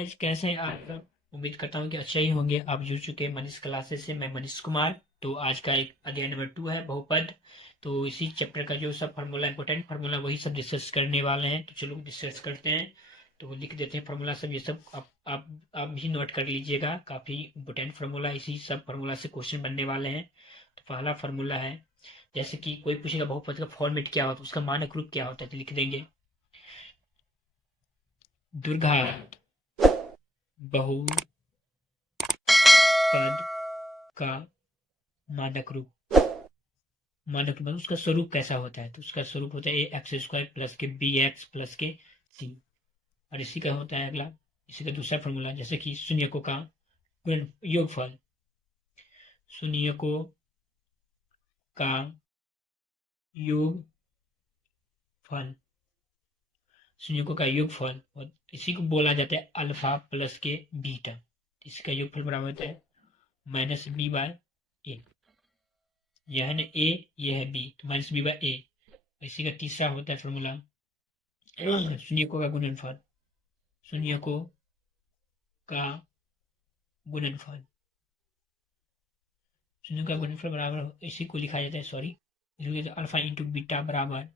Guys, कैसे हैं आप सब। उम्मीद करता हूँ कि अच्छे ही होंगे। आप जुड़ चुके हैं मनीष क्लासेस से। मैं मनीष कुमार। तो आज का एक अध्याय नंबर 2 है बहुपद। तो इसी चैप्टर का जो सब फार्मूला, इंपॉर्टेंट फार्मूला, वही सब डिस्कस करने वाले हैं। तो चलो डिस्कस करते हैं। तो लिख देते हैं फार्मूला सब। ये सब आप भी नोट कर लीजिएगा। काफ़ी इंपॉर्टेंट फार्मूला, इसी सब फार्मूला से क्वेश्चन बनने वाले हैं। तो पहला फार्मूला है, जैसे कि कोई पूछेगा बहुपद का फॉर्मेट क्या होता है, उसका मानक रूप क्या होता है, तो लिख देंगे द्विघात बहुपद का मानक रूप। मानक रूप मतलब उसका स्वरूप कैसा होता है, तो उसका स्वरूप होता है ए एक्स स्क्वायर प्लस के बी एक्स प्लस के सी। और इसी का होता है अगला, इसी का दूसरा फॉर्मूला, जैसे कि शून्यकों का गुण योगफल, शून्यकों का योगफल, शून्यकों का योगफल, और इसी को बोला जाता है अल्फा प्लस के बीटा। इसका योगफल बराबर होता है माइनस बी बाय ए। यह है ना ए, ये है बी, तो माइनस बी बाय ए। इसी का तीसरा होता है फॉर्मूला शून्यकों का गुणनफल, शून्यकों का गुणनफल, शून्य का गुणनफल बराबर, इसी को लिखा जाता है, सॉरी, अल्फा इंटू बीटा बराबर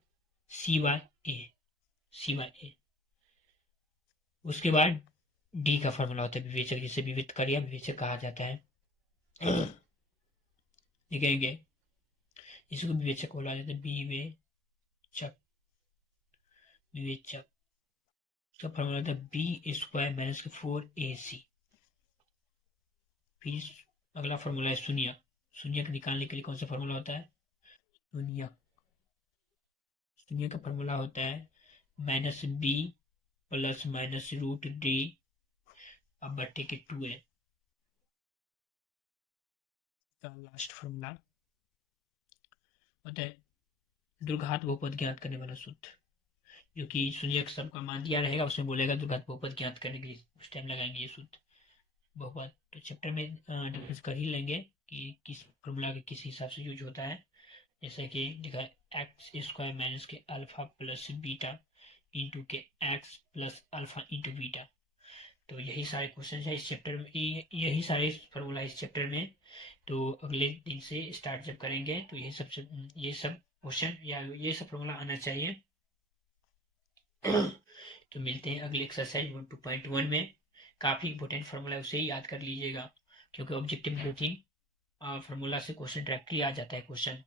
सी बाय ए, सी बाय ए। उसके बाद डी का फॉर्मूला होता है विवेचक, जिसे विविध क्रिया विवेचक कहा जाता है। लिखेंगे, इसको विवेचक बोला जाता है, विवेचक, विवेचक। उसका फॉर्मूला होता है बी स्क्वायर माइनस 4ac। फिर अगला फॉर्मूला है शून्य। शून्य को निकालने के लिए कौन सा फॉर्मूला होता है, शून्य, शून्य का फॉर्मूला होता है minus B plus minus root D अब बट्टे के 2a का लास्ट फॉर्मूला होता है द्विघात बहुपद ज्ञात करने वाला सूत्र, जो कि शून्य सबका मान दिया रहेगा, उसमें बोलेगा द्विघात बहुपद ज्ञात करने के लिए उस टाइम लगाएंगे ये सूत्र बहुपद। तो चैप्टर में डिस्कस कर ही लेंगे कि किस फॉर्मूला के किस हिसाब से यूज होता है। जैसे कि लिखा है एक्स स्क्वायर माइनस के अल्फा प्लस बीटा इंटू के x plus alpha into beta. तो यही सारे क्वेश्चन है इस चैप्टर में, यही सारे फॉर्मूला इस चैप्टर में। तो अगले दिन से स्टार्ट जब करेंगे तो ये सब क्वेश्चन या ये सब फॉर्मूला आना चाहिए। तो मिलते हैं अगले एक्सरसाइज 2.1 में। काफ़ी इंपॉर्टेंट फॉर्मूला है, उसे ही याद कर लीजिएगा, क्योंकि ऑब्जेक्टिव ग्रुपिंग फॉर्मूला से क्वेश्चन डायरेक्टली आ जाता है क्वेश्चन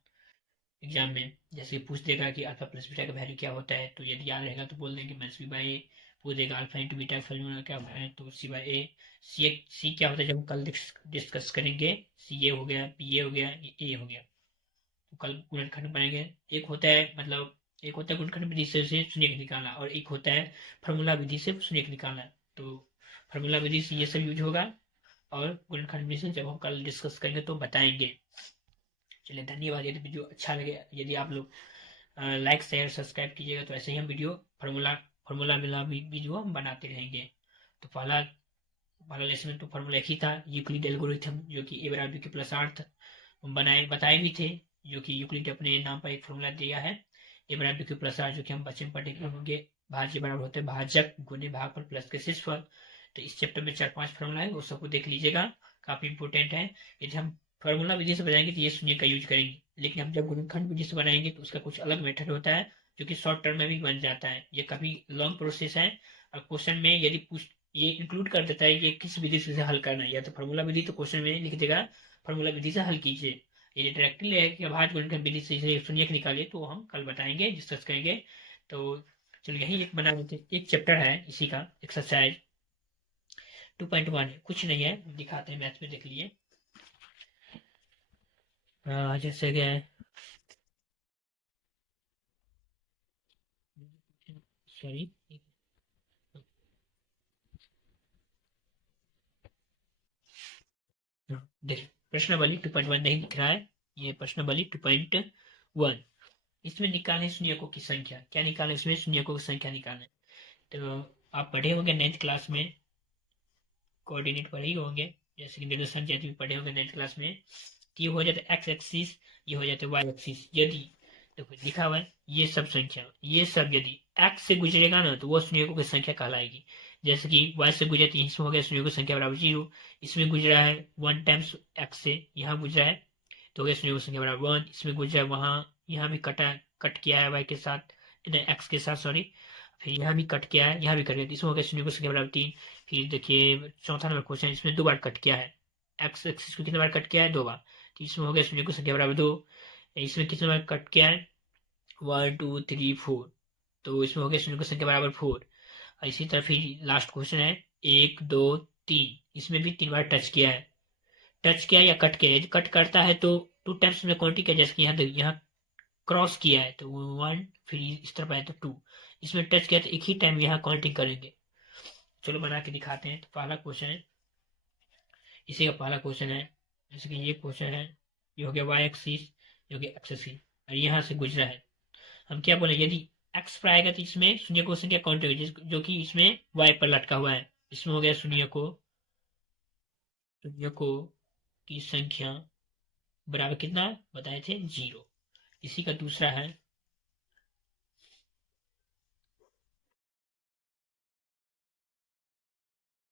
एग्जाम में। जैसे पूछ देगा कि अल्फा प्लस बीटा का वैल्यू क्या होता है, तो यदि याद रहेगा तो बोल देंगे माइनस बी बाई ए। पूछ देगा अल्फा इंटू बीटा का फॉर्मूला क्या है, तो सी बाई ए। सी क्या होता है जब हम कल डिस्कस करेंगे। सी ए हो गया, पी ए हो गया, ए हो गया। तो कल गुणनखंड बनेंगे। एक होता है मतलब एक होता है गुणनखंड विधि से शून्य निकालना, और एक होता है फार्मूला विधि से शून्य निकालना। तो फार्मूला विधि से ये सब यूज होगा, और गुणनखंड विधि से जब हम कल डिस्कस करेंगे तो बताएंगे। चलिए धन्यवाद। यदि वीडियो अच्छा लगे, यदि आप लोग लाइक शेयर सब्सक्राइब कीजिएगा, तो ऐसे ही हम वीडियो फार्मूला मिला वीडियो हम बनाते रहेंगे। तो पहला लेसन में तो फार्मूला एक ही था, यूक्लिड एल्गोरिथम, जो कि ए बराबर के प्लस 8 बताए भी थे, जो कि यूक्लिड अपने नाम पर एक फॉर्मूला दिया है, ए बराबर के प्लस 8, जो कि हम बच्चे में पढ़े होंगे। भाज्य बराबर होते हैं भाजक गुने भाग पर प्लस के शेषफल। तो इस चैप्टर में 4-5 फॉर्मूला है, वो सबको देख लीजिएगा, काफी इंपॉर्टेंट है। यदि हम फार्मूला विधि से बनाएंगे तो ये शून्य का यूज करेंगे, लेकिन हम जब गुणनखंड विधि से बनाएंगे तो उसका कुछ अलग मेथड होता है, जो कि शॉर्ट टर्म में भी बन जाता है। ये काफी लॉन्ग प्रोसेस है, और क्वेश्चन में यदि ये इंक्लूड कर देता है कि किस विधि से हल करना है, या तो फार्मूला विधि तो क्वेश्चन में लिख देगा फार्मूला विधि से हल कीजिए। ये डायरेक्टली है कि भाज्य गुणनखंड विधि से शून्य निकालिए, तो हम कल बताएंगे, डिस्कस करेंगे। तो चलिए यही एक बना देते, एक चैप्टर है इसी का, एक्सरसाइज 2.1 है, कुछ नहीं है, दिखाते हैं मैथ में, देख लिए। जैसे कि सॉरी, देख प्रश्नावली 2.1 नहीं दिख रहा है, ये प्रश्नावली 2.1। इसमें निकालने शून्यकों की संख्या, क्या निकालना है इसमें, शून्यकों की संख्या निकालना है। तो आप पढ़े होंगे 9th क्लास में, कोऑर्डिनेट पढ़े ही होंगे, जैसे कि निर्देशांक ज्यादा भी पढ़े होंगे 9th क्लास में। ये हो जाता है एक्स एक्सिस, ये हो जाता है वाई एक्सिस। यदि देखो लिखा हुआ है ये सब संख्या, ये सब यदि एक्स से गुजरेगा ना, तो वो शून्यकों की संख्या कहलाएगी। जैसे कि y से गुजरा, तो इसमें हो गया शून्य की संख्या बराबर 0। इसमें गुजरा है 1 टाइम्स x से, यहाँ गुजरा है तो हो गया शून्य की संख्या बराबर 1। इसमें गुजरा है वहाँ, यहाँ भी कट किया है y के साथ, x के साथ सॉरी, फिर यहाँ भी कट किया है, यहाँ भी कट किया, तो इसमें हो गया शून्य की संख्या बराबर 3। फिर देखिए चौथा नंबर क्वेश्चन, इसमें 2 बार कट किया है, x एक्सिस को कितने बार कट किया है, 2 बार, तो इसमें हो गया शून्य की संख्या बराबर 2। इसमें कितने बार कट किया है, 1 2 3 4, तो इसमें हो गया शून्य की संख्या बराबर 4। इसी तरह फिर लास्ट क्वेश्चन है 1 2 3, इसमें भी 3 बार टच किया है, टच किया या कट किया है, कट करता है तो 2 टाइम्स में काउंटिंग किया, जैसे कि यहाँ क्रॉस किया है तो 1, फिर इस तरफ आया तो 2, इसमें टच किया तो एक ही टाइम यहाँ काउंटिंग करेंगे। चलो बना के दिखाते हैं। तो पहला क्वेश्चन है, इसी का पहला क्वेश्चन है, जैसे कि ये क्वेश्चन है, ये हो गया y एक्सिस, ये हो गया x एक्सिस, और यहाँ से गुजरा है। हम क्या बोले, यदि x पर आएगा तो इसमें शून्य को संख्या काउंट होगी, जो कि इसमें y पर लटका हुआ है। इसमें हो गया शून्य को की संख्या बराबर कितना बताए थे, 0। इसी का दूसरा है,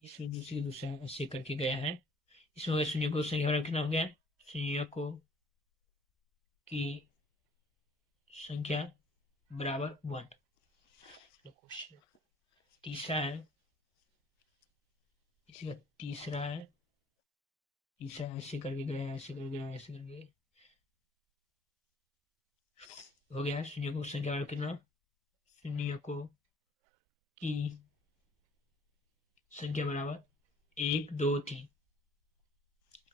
इसमें दूसरा ऐसे करके गया है। इसमें हो गया शून्य को संख्या बराबर कितना हो गया, शून्य को की संख्या बराबर 1। क्वेश्चन तीसरा है, इसी का तीसरा ऐसे करके गया, ऐसे करके गया, ऐसे करके हो गया शून्य को संख्या बराबर कितना, शून्य को की संख्या बराबर 1 2 3,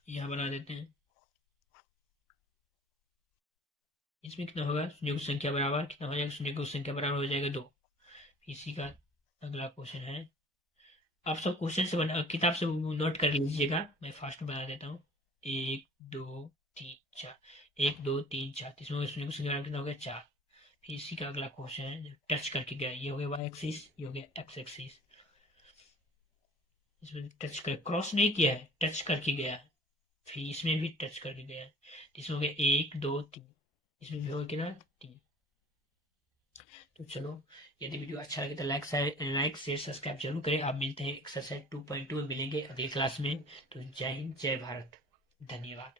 यहां बना देते हैं। इसमें कितना होगा, शून्य की संख्या बराबर कितना हो जाएगा, शून्य की संख्या बराबर हो जाएगा 2। इसी का अगला क्वेश्चन है, आप सब क्वेश्चन से किताब से नोट कर लीजिएगा, मैं फास्ट में बता देता हूँ। 1 2 3 4, 1 2 3 4, इसमें शून्य की संख्या कितना हो गया, 4। फिर इसी का अगला क्वेश्चन है, टच करके गया, ये हो गया y एक्सिस, ये हो गया x एक्सिस, इसमें टच कर, क्रॉस नहीं किया है, टच करके गया। फिर इसमें भी टच करके गया, इसमें हो गया 1 2 3, इसमें भी हो गया कितना, 3। तो चलो, यदि वीडियो अच्छा लगे तो लाइक शेयर सब्सक्राइब जरूर करें। आप मिलते हैं एक्सरसाइज 2.2 में, मिलेंगे अगली क्लास में। तो जय हिंद, जय भारत, धन्यवाद।